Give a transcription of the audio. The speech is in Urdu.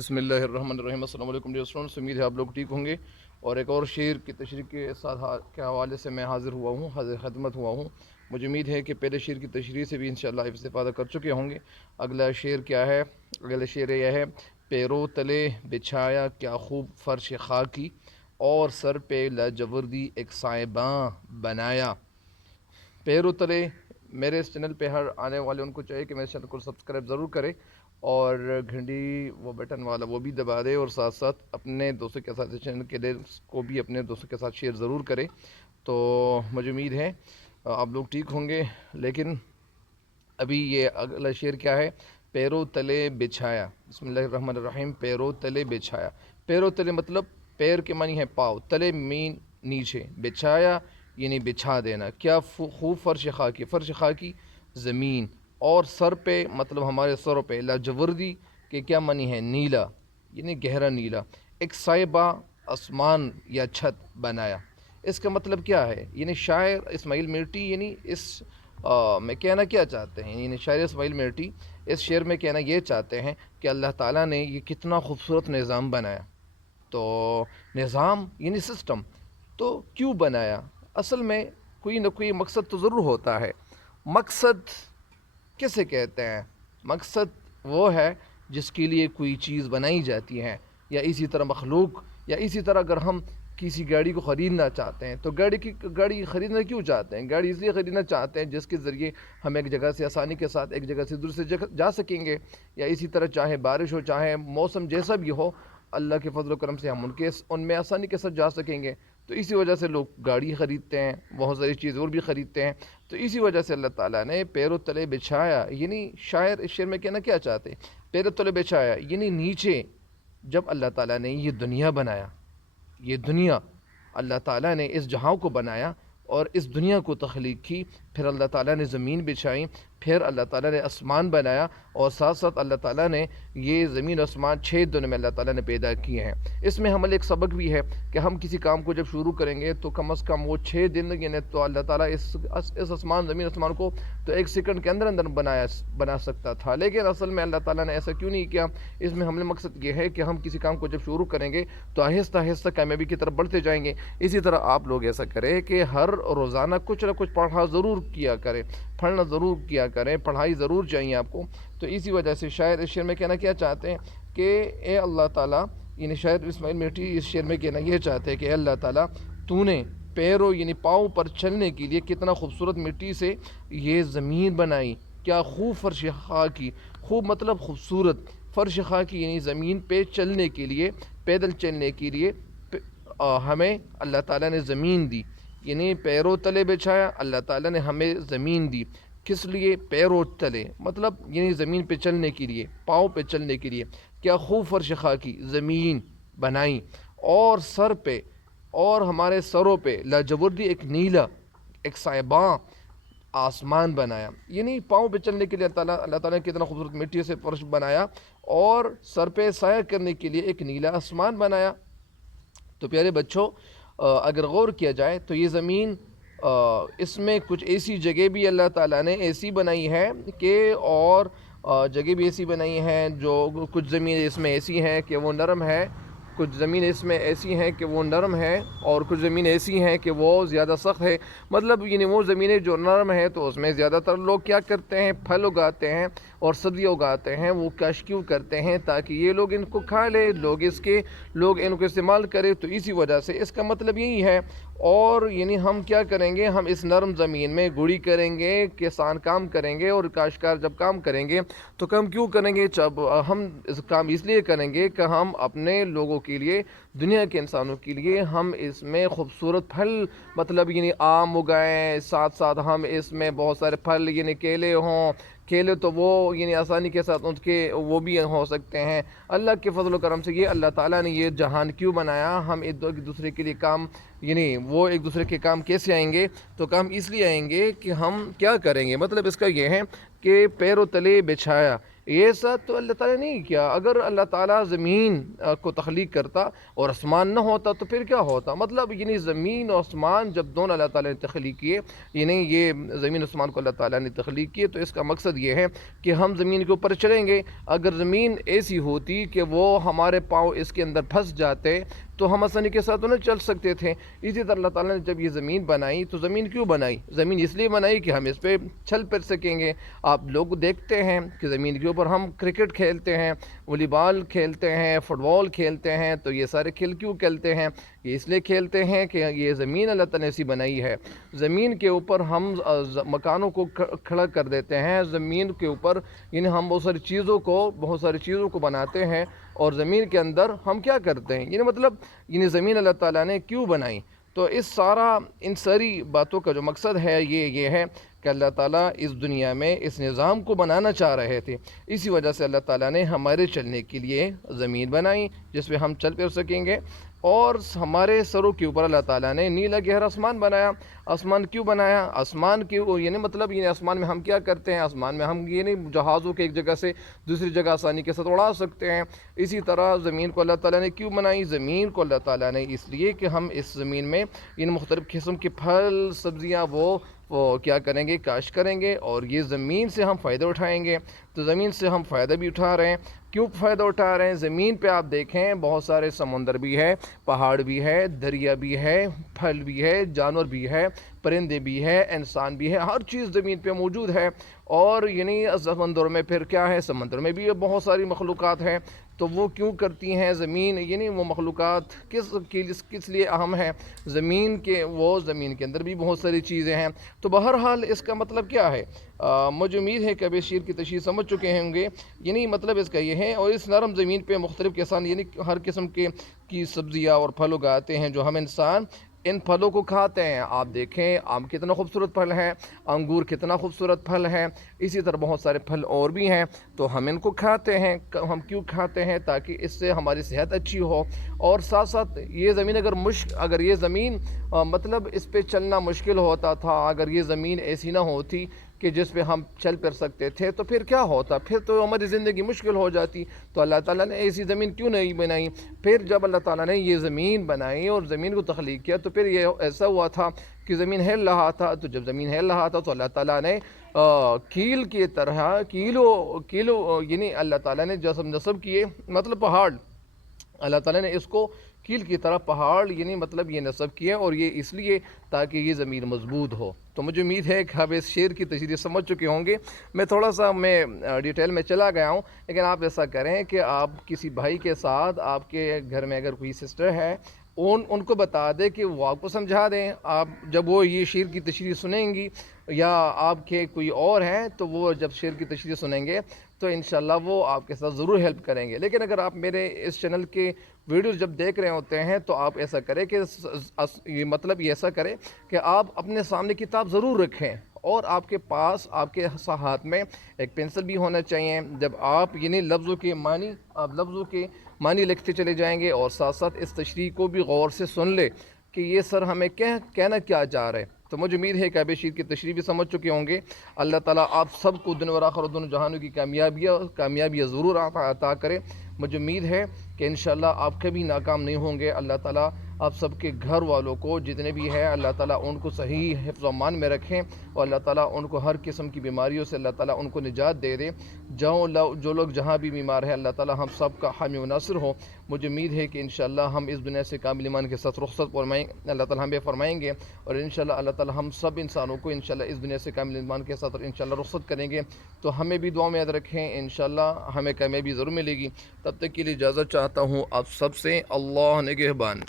بسم اللہ الرحمن الرحیم۔ السلام علیکم ڈیئر اسٹوڈنٹس، امید ہے آپ لوگ ٹھیک ہوں گے۔ اور ایک اور شعر کی تشریح کے حوالے سے میں حاضر ہوا ہوں، خدمت ہوا ہوں۔ مجھے امید ہے کہ پہلے شعر کی تشریح سے بھی انشاءاللہ استفادہ کر چکے ہوں گے۔ اگلا شعر کیا ہے؟ اگلا شعر یہ ہے: پیرو تلے بچھایا کیا خوب فرش خاکی، اور سر پہ لاجوردی ایک سائباں بنایا۔ پیرو تلے، میرے اس چینل پہ ہر آنے والے ان کو چاہیے کہ میرے چینل کو سبسکرائب ضرور کرے، اور گھنٹی وہ بٹن والا وہ بھی دبا دے، اور ساتھ ساتھ اپنے دوستوں کے ساتھ چینل کے لیے کو بھی اپنے دوستوں کے ساتھ شیئر ضرور کرے۔ تو مجھے امید ہے آپ لوگ ٹھیک ہوں گے۔ لیکن ابھی یہ اگلا شعر کیا ہے؟ پیرو تلے بچھایا۔ بسم اللہ الرحمن الرحیم۔ پیرو تلے بچھایا، پیرو تلے مطلب پیر کے معنی ہے پاؤ، تلے مین نیچے، بچھایا یعنی بچھا دینا، کیا خوب فرش خاکی، فرش خاکی زمین، اور سر پہ مطلب ہمارے سروں پہ، لاجوردی کہ کیا معنی ہے نیلا یعنی گہرا نیلا، ایک سائبہ آسمان یا چھت بنایا۔ اس کا مطلب کیا ہے؟ یعنی شاعر اسماعیل میرٹی یعنی اس میں کہنا کیا چاہتے ہیں، یعنی شاعر اسماعیل میرٹی اس شعر میں کہنا یہ چاہتے ہیں کہ اللہ تعالیٰ نے یہ کتنا خوبصورت نظام بنایا۔ تو نظام یعنی سسٹم، تو کیوں بنایا؟ اصل میں کوئی نہ کوئی مقصد تو ضرور ہوتا ہے۔ مقصد کسے کہتے ہیں؟ مقصد وہ ہے جس کے لیے کوئی چیز بنائی جاتی ہے، یا اسی طرح مخلوق، یا اسی طرح اگر ہم کسی گاڑی کو خریدنا چاہتے ہیں تو گاڑی خریدنا کیوں چاہتے ہیں؟ گاڑی اس لیے خریدنا چاہتے ہیں جس کے ذریعے ہم ایک جگہ سے آسانی کے ساتھ ایک جگہ سے دوسری جگہ جا سکیں گے، یا اسی طرح چاہے بارش ہو چاہے موسم جیسا بھی ہو، اللہ کے فضل و کرم سے ہم ان میں آسانی کے ساتھ جا سکیں گے۔ تو اسی وجہ سے لوگ گاڑی خریدتے ہیں، بہت ساری چیزیں اور بھی خریدتے ہیں۔ تو اسی وجہ سے اللہ تعالیٰ نے پیرو تلے بچھایا، یعنی شاعر اس شعر میں کہنا کیا چاہتے ہیں؟ پیرو تلے بچھایا یعنی نیچے، جب اللہ تعالیٰ نے یہ دنیا بنایا، یہ دنیا اللہ تعالیٰ نے اس جہاں کو بنایا اور اس دنیا کو تخلیق کی، پھر اللہ تعالیٰ نے زمین بچھائی، پھر اللہ تعالیٰ نے آسمان بنایا، اور ساتھ ساتھ اللہ تعالیٰ نے یہ زمین اور آسمان 6 دنوں میں اللہ تعالیٰ نے پیدا کیے ہیں۔ اس میں ہمیں ایک سبق بھی ہے کہ ہم کسی کام کو جب شروع کریں گے تو کم از کم وہ 6 دن، یعنی تو اللہ تعالیٰ اس آسمان زمین آسمان کو تو 1 سیکنڈ کے اندر بنا سکتا تھا، لیکن اصل میں اللہ تعالیٰ نے ایسا کیوں نہیں کیا؟ اس میں ہم نے مقصد یہ ہے کہ ہم کسی کام کو جب شروع کریں گے تو آہستہ آہستہ کامیابی کی طرف بڑھتے جائیں گے۔ اسی طرح آپ لوگ ایسا کریں کہ ہر روزانہ کچھ نہ کچھ پڑھنا ضرور کیا کریں، پڑھائی ضرور چاہیے آپ کو۔ تو اسی وجہ سے شاعر اس شعر میں کہنا کیا چاہتے ہیں کہ اے اللہ تعالیٰ، یعنی شاعر اسماعیل میرٹی اس شعر میں کہنا یہ چاہتے ہیں کہ اے اللہ تعالیٰ، تو نے پیروں یعنی پاؤں پر چلنے کے لیے کتنا خوبصورت مٹی سے یہ زمین بنائی، کیا خوب فرش خاکی، خوب مطلب خوبصورت، فرش خاکی یعنی زمین پہ چلنے کے لیے، پیدل چلنے کے لیے ہمیں اللہ تعالیٰ نے زمین دی، یعنی پیروں تلے بچھایا، اللہ تعالیٰ نے ہمیں زمین دی۔ کس لیے؟ پیروں تلے مطلب یعنی زمین پہ چلنے کے لیے، پاؤں پہ چلنے کے لیے، کیا خوب فرش خاکی زمین بنائی، اور سر پہ، اور ہمارے سروں پہ لاجوردی ایک نیلا، ایک سائباں آسمان بنایا۔ یعنی پاؤں پہ چلنے کے لیے اللہ تعالیٰ نے کتنا خوبصورت مٹی سے فرش بنایا، اور سر پہ سایہ کرنے کے لیے ایک نیلا آسمان بنایا۔ تو پیارے بچوں، اگر غور کیا جائے تو یہ زمین، اس میں کچھ ایسی جگہ بھی اللہ تعالیٰ نے ایسی بنائی ہے کہ، اور جگہ بھی ایسی بنائی ہیں جو کچھ زمین اس میں ایسی ہیں کہ وہ نرم ہے، کچھ زمین اس میں ایسی ہیں کہ وہ نرم ہے، اور کچھ زمین ایسی ہیں کہ وہ زیادہ سخت ہے۔ مطلب یعنی وہ زمینیں جو نرم ہے تو اس میں زیادہ تر لوگ کیا کرتے ہیں؟ پھل اگاتے ہیں اور سبزیاں اگاتے ہیں، وہ کاشت کیوں کرتے ہیں؟ تاکہ یہ لوگ ان کو کھا لے، لوگ ان کو استعمال کرے۔ تو اسی وجہ سے اس کا مطلب یہی ہے۔ اور یعنی ہم کیا کریں گے؟ ہم اس نرم زمین میں گڑی کریں گے، کسان کام کریں گے، اور کاشتکار جب کام کریں گے تو کام کیوں کریں گے؟ جب ہم کام اس لیے کریں گے کہ ہم اپنے لوگوں کے لیے، دنیا کے انسانوں کے لیے ہم اس میں خوبصورت پھل، مطلب یعنی آم اگائیں، ساتھ ساتھ ہم اس میں بہت سارے پھل یعنی کیلے ہوں، کیلے تو وہ یعنی آسانی کے ساتھ ان کے وہ بھی ہو سکتے ہیں۔ اللہ کے فضل و کرم سے یہ اللہ تعالیٰ نے یہ جہان کیوں بنایا؟ ہم ایک دوسرے کے لیے کام، یعنی وہ ایک دوسرے کے کام کیسے آئیں گے؟ تو کام اس لیے آئیں گے کہ ہم کیا کریں گے؟ مطلب اس کا یہ ہے کہ پیروں تلے بچھایا، یہ سب تو اللہ تعالیٰ نے نہیں کیا. اگر اللہ تعالیٰ زمین کو تخلیق کرتا اور آسمان نہ ہوتا تو پھر کیا ہوتا؟ مطلب یعنی زمین اور آسمان جب دونوں اللہ تعالیٰ نے تخلیق کیے، یعنی یہ زمین آسمان کو اللہ تعالیٰ نے تخلیق کیے، تو اس کا مقصد یہ ہے کہ ہم زمین کے اوپر چلیں گے. اگر زمین ایسی ہوتی کہ وہ ہمارے پاؤں اس کے اندر پھنس جاتے تو ہم آسانی کے ساتھ انہیں چل سکتے تھے. اسی طرح اللہ تعالیٰ نے جب یہ زمین بنائی تو زمین کیوں بنائی؟ زمین اس لیے بنائی کہ ہم اس پہ چل پھر سکیں گے. آپ لوگ دیکھتے ہیں کہ زمین کے اوپر ہم کرکٹ کھیلتے ہیں، والی بال کھیلتے ہیں، فٹ بال کھیلتے ہیں. تو یہ سارے کھیل کیوں کھیلتے ہیں؟ یہ اس لیے کھیلتے ہیں کہ یہ زمین اللہ تعالیٰ نے ایسی بنائی ہے. زمین کے اوپر ہم مکانوں کو کھڑا کر دیتے ہیں. زمین کے اوپر یعنی ہم بہت ساری چیزوں کو بناتے ہیں. اور زمین کے اندر ہم کیا کرتے ہیں؟ یعنی مطلب یعنی زمین اللہ تعالیٰ نے کیوں بنائی؟ تو ان ساری باتوں کا جو مقصد ہے یہ ہے کہ اللہ تعالیٰ اس دنیا میں اس نظام کو بنانا چاہ رہے تھے. اسی وجہ سے اللہ تعالیٰ نے ہمارے چلنے کے لیے زمین بنائی جس پہ ہم چل پھر سکیں گے. اور ہمارے سروں کے اوپر اللہ تعالیٰ نے نیلا گہرا آسمان بنایا. آسمان کیوں بنایا؟ آسمان کیوں یعنی مطلب یعنی آسمان میں ہم کیا کرتے ہیں؟ آسمان میں ہم یعنی جہازوں کے ایک جگہ سے دوسری جگہ آسانی کے ساتھ اڑا سکتے ہیں. اسی طرح زمین کو اللہ تعالیٰ نے کیوں بنائی؟ زمین کو اللہ تعالیٰ نے اس لیے کہ ہم اس زمین میں ان مختلف قسم کے پھل سبزیاں وہ کیا کریں گے؟ کاشت کریں گے. اور یہ زمین سے ہم فائدہ اٹھائیں گے. تو زمین سے ہم فائدہ بھی اٹھا رہے ہیں. کیوں فائدہ اٹھا رہے ہیں؟ زمین پہ آپ دیکھیں بہت سارے سمندر بھی ہے، پہاڑ بھی ہے، دریا بھی ہے، پھل بھی ہے، جانور بھی ہے، پرندے بھی ہے، انسان بھی ہے. ہر چیز زمین پہ موجود ہے. اور یعنی سمندر میں پھر کیا ہے؟ سمندر میں بھی بہت ساری مخلوقات ہیں. تو وہ کیوں کرتی ہیں زمین؟ یعنی وہ مخلوقات کس لیے اہم ہے؟ زمین کے اندر بھی بہت ساری چیزیں ہیں. تو بہرحال اس کا مطلب کیا ہے؟ مجھے امید ہے کہ اب اس شعر کی تشریح سمجھ چکے ہوں گے. یعنی مطلب اس کا یہ ہے، اور اس نرم زمین پہ مختلف کسان یعنی ہر قسم کی سبزیاں اور پھل اگاتے ہیں جو ہم انسان ان پھلوں کو کھاتے ہیں. آپ دیکھیں آم کتنا خوبصورت پھل ہے، انگور کتنا خوبصورت پھل ہے. اسی طرح بہت سارے پھل اور بھی ہیں. تو ہم ان کو کھاتے ہیں. ہم کیوں کھاتے ہیں؟ تاکہ اس سے ہماری صحت اچھی ہو. اور ساتھ ساتھ یہ زمین اگر یہ زمین مطلب اس پہ چلنا مشکل ہوتا تھا، اگر یہ زمین ایسی نہ ہوتی کہ جس پہ ہم چل پھر سکتے تھے تو پھر کیا ہوتا؟ پھر تو ہماری زندگی مشکل ہو جاتی. تو اللہ تعالیٰ نے ایسی زمین کیوں نہیں بنائی؟ پھر جب اللہ تعالیٰ نے یہ زمین بنائی اور زمین کو تخلیق کیا تو پھر یہ ایسا ہوا تھا کہ زمین ہل رہا تھا. تو جب زمین ہل رہا تھا تو اللہ تعالیٰ نے کیل کی طرح کیلو یعنی اللہ تعالیٰ نے جسم نصب کیے، مطلب پہاڑ اللہ تعالیٰ نے اس کو کیل کی طرح پہاڑ یعنی مطلب یہ نصب کیا، اور یہ اس لیے تاکہ یہ زمین مضبوط ہو. تو مجھے امید ہے کہ آپ اس شعر کی تشریح سمجھ چکے ہوں گے. میں تھوڑا سا ڈیٹیل میں چلا گیا ہوں، لیکن آپ ایسا کریں کہ آپ کسی بھائی کے ساتھ، آپ کے گھر میں اگر کوئی سسٹر ہے، ان کو بتا دیں کہ وہ آپ کو سمجھا دیں. آپ جب وہ یہ شعر کی تشریح سنیں گی، یا آپ کے کوئی اور ہیں تو وہ جب شعر کی تشریح سنیں گے تو انشاءاللہ وہ آپ کے ساتھ ضرور ہیلپ کریں گے. لیکن اگر آپ میرے اس چینل کے ویڈیوز جب دیکھ رہے ہوتے ہیں تو آپ ایسا کریں کہ مطلب یہ ایسا کریں کہ آپ اپنے سامنے کتاب ضرور رکھیں، اور آپ کے پاس آپ کے ہاتھ میں ایک پینسل بھی ہونا چاہیے. جب آپ یعنی لفظوں کے معنی لکھتے چلے جائیں گے، اور ساتھ ساتھ اس تشریح کو بھی غور سے سن لے کہ یہ سر ہمیں کہنا کیا چاہ رہے. تو مجھے امید ہے کہ اب شعر کی تشریح بھی سمجھ چکے ہوں گے. اللہ تعالیٰ آپ سب کو دنیا و آخرت دونوں جہانوں کی کامیابیاں ضرور عطا کرے. مجھے امید ہے کہ انشاءاللہ آپ کبھی ناکام نہیں ہوں گے. اللہ تعالیٰ آپ سب کے گھر والوں کو جتنے بھی ہیں، اللہ تعالیٰ ان کو صحیح حفظ و امان میں رکھیں، اور اللہ تعالیٰ ان کو ہر قسم کی بیماریوں سے اللہ تعالیٰ ان کو نجات دے دے. جو لوگ جہاں بھی بیمار ہیں، اللہ تعالیٰ ہم سب کا حامی و ناصر ہو. مجھے امید ہے کہ انشاءاللہ ہم اس دنیا سے کامل ایمان کے ساتھ رخصت اللہ تعالیٰ ہمیں فرمائیں گے. اور انشاءاللہ اللہ تعالیٰ ہم سب انسانوں کو انشاءاللہ اس دنیا سے کامل ایمان کے ساتھ انشاءاللہ رخصت کریں گے. تو ہمیں بھی دعا میں یاد رکھیں، انشاءاللہ ہمیں کامیابی ضرور ملے گی. تب تک کے لیے اجازت چاہتا ہوں آپ سب سے. اللہ نگہبان.